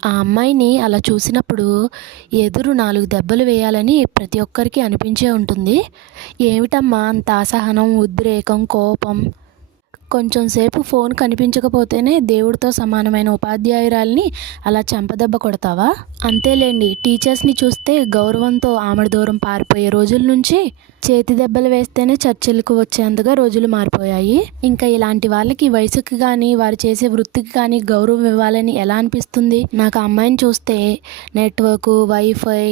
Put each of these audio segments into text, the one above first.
ఆ అమ్మాయిని అలా చూసినప్పుడు ఎదురు నాలుగు దెబ్బలు వేయాలని ప్రతి ఒక్కరికి అనిపించే ఉంటుంది. ఏమిటమ్మా అంత అసహనం ఉద్రేకం కోపం? కొంచెం సేపు ఫోన్ కనిపించకపోతేనే దేవుడితో సమానమైన ఉపాధ్యాయురాల్ని అలా చెంపదెబ్బ కొడతావా? అంతేలేండి టీచర్స్ని చూస్తే గౌరవంతో ఆమెడ దూరం పారిపోయే రోజుల నుంచి చేతి దెబ్బలు వేస్తేనే చర్చలకు వచ్చేంతగా రోజులు మారిపోయాయి. ఇంకా ఇలాంటి వాళ్ళకి వయసుకి కానీ వారు చేసే వృత్తికి కానీ గౌరవం ఇవ్వాలని ఎలా అనిపిస్తుంది? నాకు అమ్మాయిని చూస్తే నెట్వర్క్ వైఫై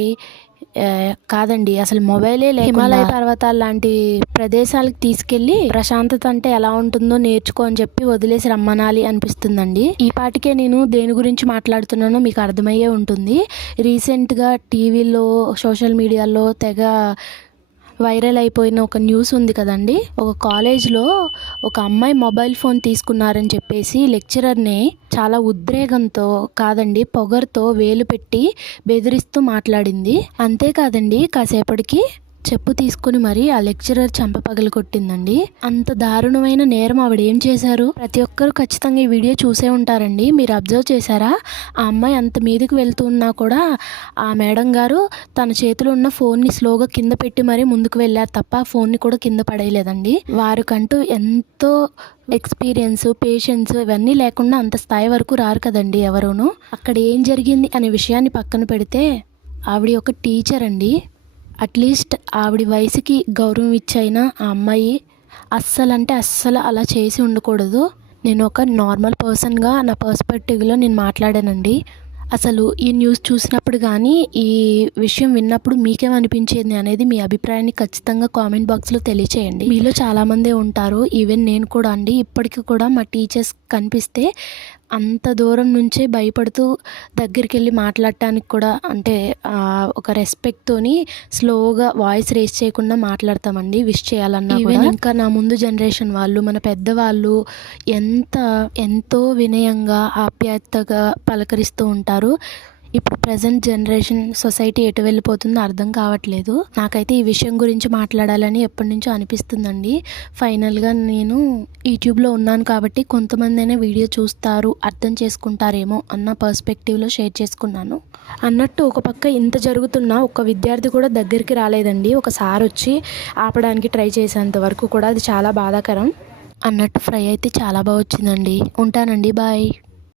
కాదండి. అసలు మొబైలే లేకుండా హిమాలయ పర్వతాల లాంటి ప్రదేశాలకు తీసుకెళ్ళి ప్రశాంతత అంటే ఎలా ఉంటుందో నేర్చుకో అని చెప్పి వదిలేసి రమ్మనాలి అనిపిస్తుందండి. ఈ పాటికే నేను దేని గురించి మాట్లాడుతున్నానో మీకు అర్థమయ్యే ఉంటుంది. రీసెంట్గా టీవీలో సోషల్ మీడియాలో తెగ వైరల్ అయిపోయిన ఒక న్యూస్ ఉంది కదండి. ఒక కాలేజ్లో ఒక అమ్మాయి మొబైల్ ఫోన్ తీసుకున్నారని చెప్పేసి లెక్చరర్ని చాలా ఉద్రేకంతో కాదండి పొగర్తో వేలు పెట్టి బెదిరిస్తూ మాట్లాడింది. అంతేకాదండి కాసేపటికి చెప్పు తీసుకుని మరి ఆ లెక్చరర్ చంప పగలు కొట్టిందండి. అంత దారుణమైన నేరం ఆవిడ ఏం చేశారు? ప్రతి ఒక్కరు ఖచ్చితంగా ఈ వీడియో చూసే ఉంటారండి. మీరు అబ్జర్వ్ చేశారా? ఆ అమ్మాయి అంత మీదకి వెళ్తున్నా కూడా ఆ మేడం గారు తన చేతిలో ఉన్న ఫోన్ని స్లోగా కింద పెట్టి మరీ ముందుకు వెళ్ళారు తప్ప ఆ ఫోన్ని కూడా కింద పడేయలేదండి. వారికంటూ ఎంతో ఎక్స్పీరియన్స్ పేషెన్స్ ఇవన్నీ లేకుండా అంత స్థాయి వరకు రారు కదండి ఎవరూను. అక్కడ ఏం జరిగింది అనే విషయాన్ని పక్కన పెడితే ఆవిడ ఒక టీచర్ అండి. అట్లీస్ట్ ఆవిడ వయసుకి గౌరవం ఇచ్చైనా ఆ అమ్మాయి అస్సలు అంటే అస్సలు అలా చేసి ఉండకూడదు. నేను ఒక నార్మల్ పర్సన్గా నా పర్స్పెక్టివ్లో నేను మాట్లాడానండి. అసలు ఈ న్యూస్ చూసినప్పుడు కానీ ఈ విషయం విన్నప్పుడు మీకేమనిపించేది అనేది మీ అభిప్రాయాన్ని ఖచ్చితంగా కామెంట్ బాక్స్లో తెలియచేయండి. మీలో చాలామందే ఉంటారు. ఈవెన్ నేను కూడా అండి. ఇప్పటికీ కూడా మా టీచర్స్ కనిపిస్తే అంత దూరం నుంచే భయపడుతూ దగ్గరికి వెళ్ళి మాట్లాడటానికి కూడా అంటే ఒక రెస్పెక్ట్తోని స్లోగా వాయిస్ రేస్ చేయకుండా మాట్లాడతామండి విష్ చేయాలన్నా కూడా. ఇంకా నా ముందు జనరేషన్ వాళ్ళు మన పెద్దవాళ్ళు ఎంత ఎంతో వినయంగా ఆప్యాయతగా పలకరిస్తూ ఉంటారు. ఇప్పుడు ప్రజెంట్ జనరేషన్ సొసైటీ ఎటు వెళ్ళిపోతుందో అర్థం కావట్లేదు. నాకైతే ఈ విషయం గురించి మాట్లాడాలని ఎప్పటి నుంచో అనిపిస్తుందండి. ఫైనల్గా నేను యూట్యూబ్లో ఉన్నాను కాబట్టి కొంతమంది అయినా వీడియో చూస్తారు అర్థం చేసుకుంటారేమో అన్న పర్స్పెక్టివ్లో షేర్ చేసుకున్నాను. అన్నట్టు ఒక పక్క ఇంత జరుగుతున్నా ఒక విద్యార్థి కూడా దగ్గరికి రాలేదండి. ఒక సార్ వచ్చి ఆపడానికి ట్రై చేసేంత వరకు కూడా అది చాలా బాధాకరం. అన్నట్టు ఫ్రై అయితే చాలా బాగా వచ్చిందండి. ఉంటానండి బాయ్